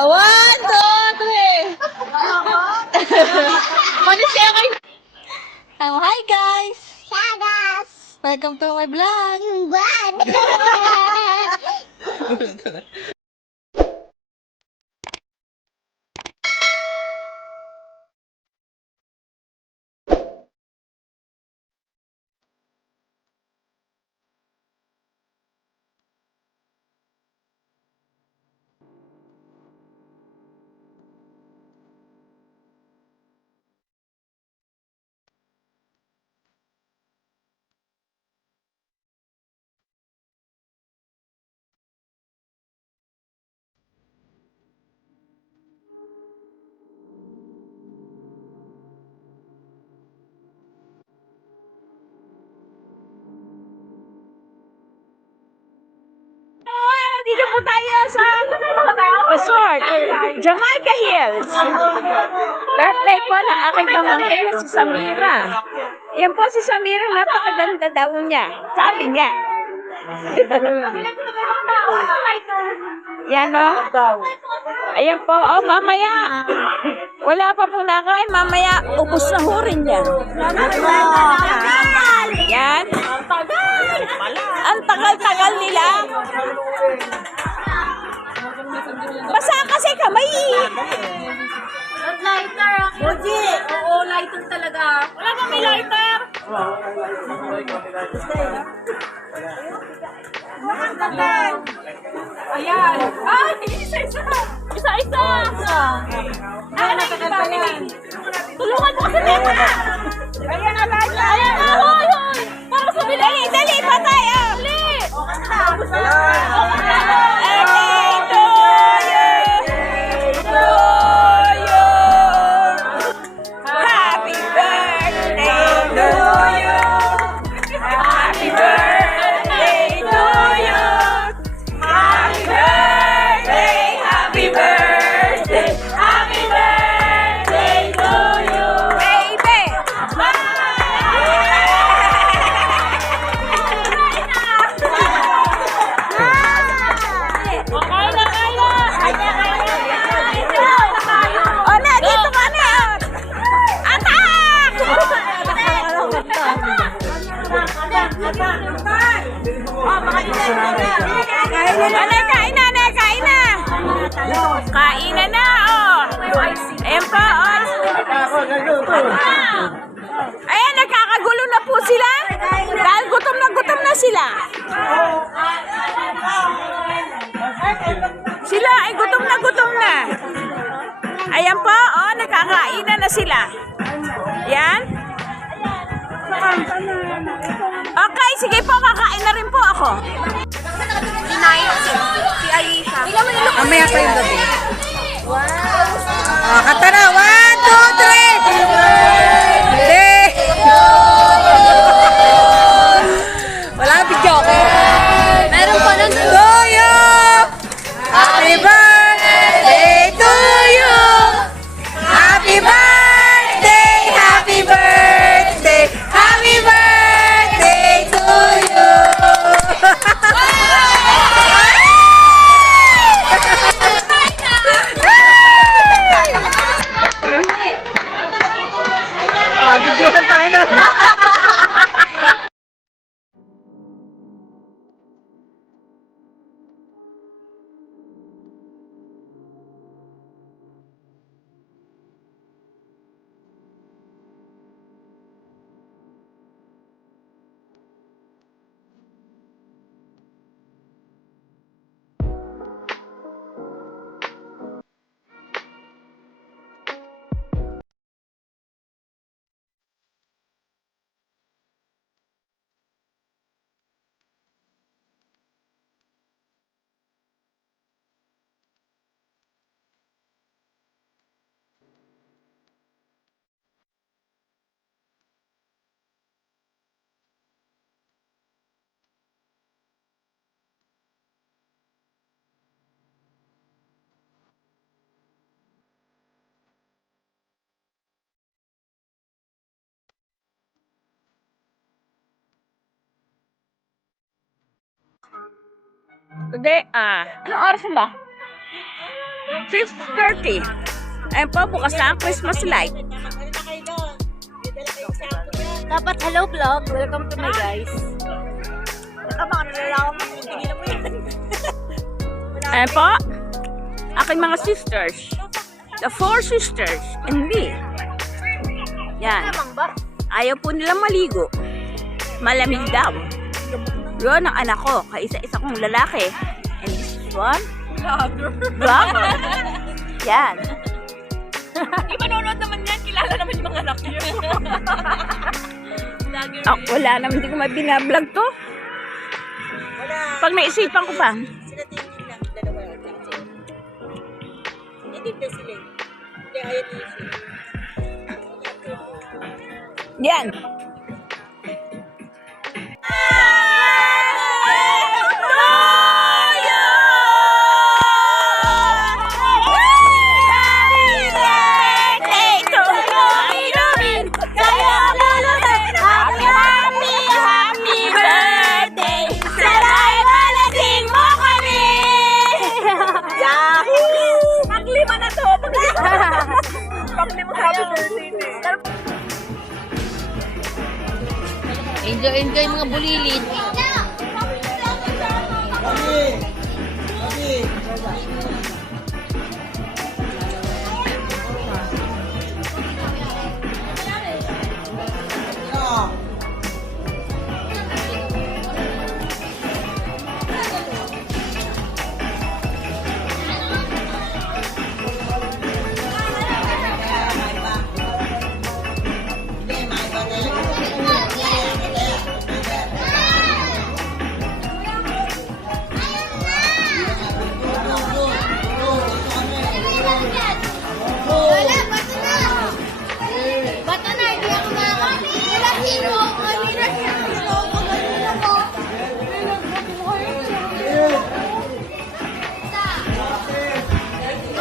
One, two, three. Manis kaya kayo. Hi guys. Welcome to my vlog. Dito po tayo sa resort, Jamaica Hills. Birthday po ng aking pamangkin na si Samira. Yan po si Samira, napakaganda daw niya. Sabi niya. Yan o. Ayan po, mamaya. Wala pa po nakain, mamaya ubos na ho rin yan. Yan. Ang tagal-tagal nila. Basa kasi kamay. Lighter ako. Oo, lighter talaga. Wala kang may lighter. Ayan. Ay, isa-isa. Isa-isa. Tulungan mo kasi Teka. Ayan na tayo. Ayan na, hoy, hoy. Para sa dali, dali, patay. Dali. Happy birthday to you. Happy birthday to you. Happy birthday, happy birthday, happy birthday to you. Baby! O na, dito ka na! Attack! Kain na, kain na! Kain na, oh! Ayan pa, oh! Ayan, nagkakagulo na po sila. Dahil gutom na sila. Sila ay gutom na. Ayan po, oh, nakakainan na sila. Yan. Okay, sige po, kakain na rin po ako. Si Aisha. Mamaya pa yung gabi. Kanta na. 1, 2, 3. Wala kang video, okay? Meron pa nun. To you. Happy birthday to you. Happy birthday, happy birthday, happy birthday to you. Videoan tayo na. Hindi, anong oras na ba? 6:30. Ayun po, bukas na ang Christmas light. Dapat hello vlog. Welcome to my guys. Ayun po, aking mga sisters. The 4 sisters and me. Yan. Ayaw po nilang maligo. Malamig daw. Yun ang anak ko. Kaisa-isa kong lalaki. And this one? Vlogger. Yan. Yung manonood naman yan, kilala naman yung mga anak niyo. Wala naman, hindi ko mabinablog to. Pag naisipan ko pa. Sila tingin lang, dalawa lang. Hindi na sila. Hindi, ayaw niyo sila. Yan. Enjoy mga bulilid.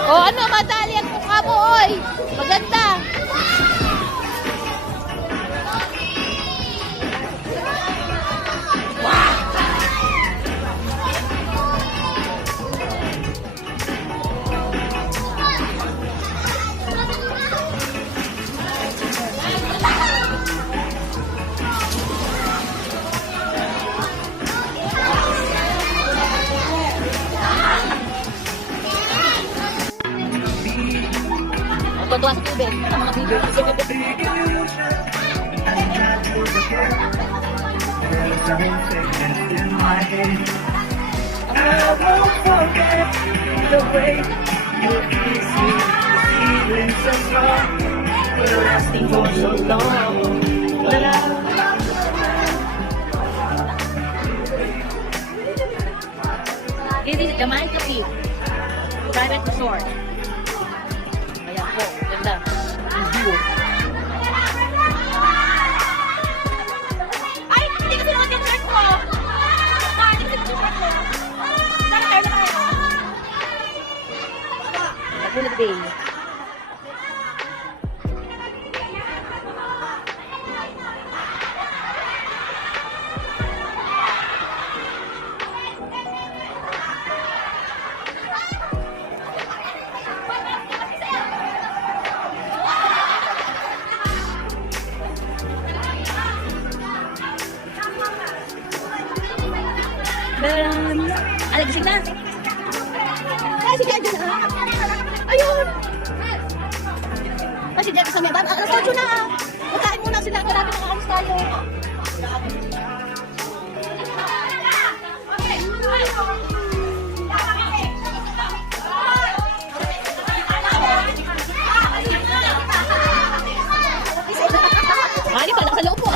O ano, madali ang mukha mo, oy. Maganda. Tuwa sa tubig. Ang mga video. It is Damay Cafe. Private resort. Ayan po, ganda. Ang view. Ay, hindi ko sinuot yung shirt ko. Hindi ko sinuot yung shirt ko. Saan tayo na kayo? Nagulat din. Ano, gising na? Ay, sige, andyan na. Ayun! Ay, sige, sa may bata. Alas 8 na. Magkain muna sila. Marami nakakalis tayo. Mali pa, nasa loob po.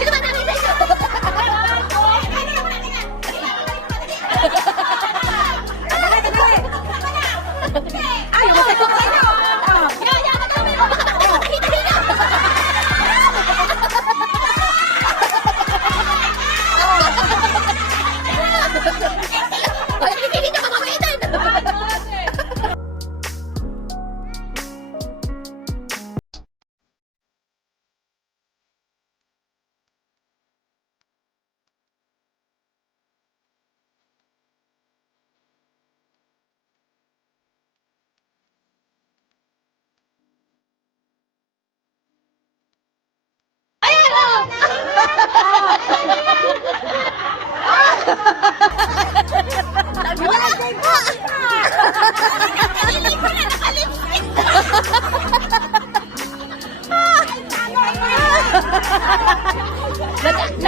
Sino ba namin sa ito? Ayaw mo sa ito.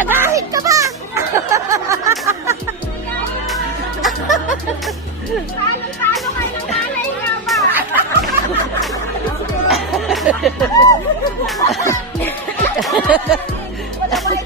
Tsagahin ka ba? Talo kayo ng palay nga ba? Wala yan!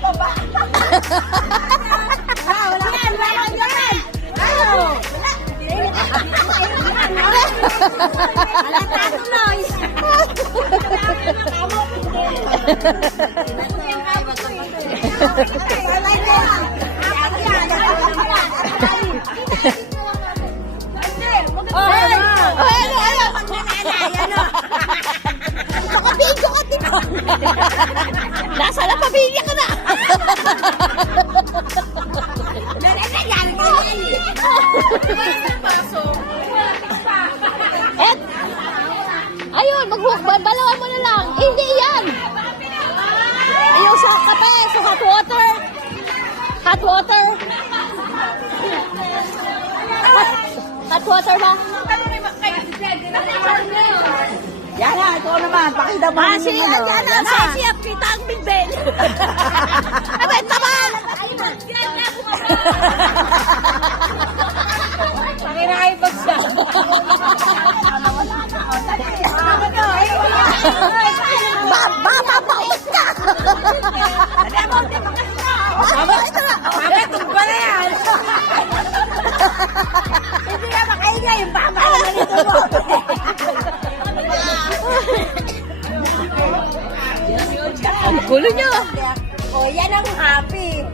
Nasa na pamilya ka na. Et, ayun, balawan mo na lang. Hindi yan. Ayun, sa kape, sa hot water. Hot water. Hot water ba? Yana, ikaw naman. Pakita mo Ah, sige, yan na. Siyap kita ang bigbel. Abay, taman. Pakiraibag siya. Bababawit ka. Bakit? Tumba na yan. Hindi na makaingay. Babawit na nito mo. Ang gulo niyo. O, yan ang happy.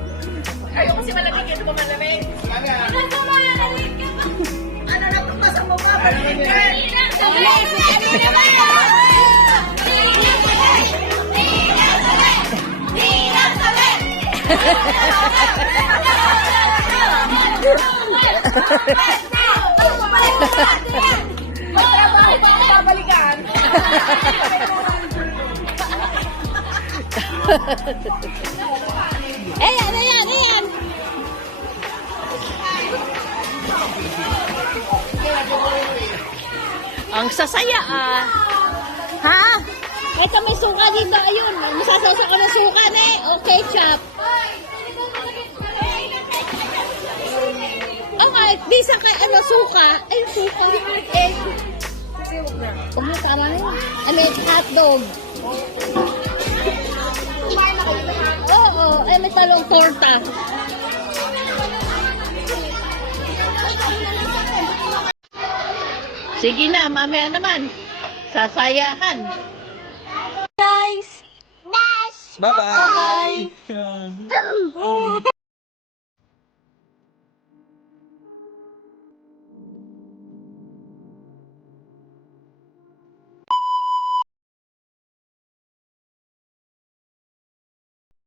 Ayaw kasi malamig. Ito ba malamig? Ano mo yan? Ano na ito? Sa mukha? Malamig ka. Ayan, ayan, ayan. Ang sasaya ah. Ha? Ito may suka dito. Ayun, masasawsa ko ng suka na eh. Okay, chop. Ay, di sa kay ano suka. Ay, suka. Eh. Tama na yun. I mean, hotdog. Oo, ay may talong torta. Sige na, mamaya naman. Sasayahan. Guys! Bye-bye.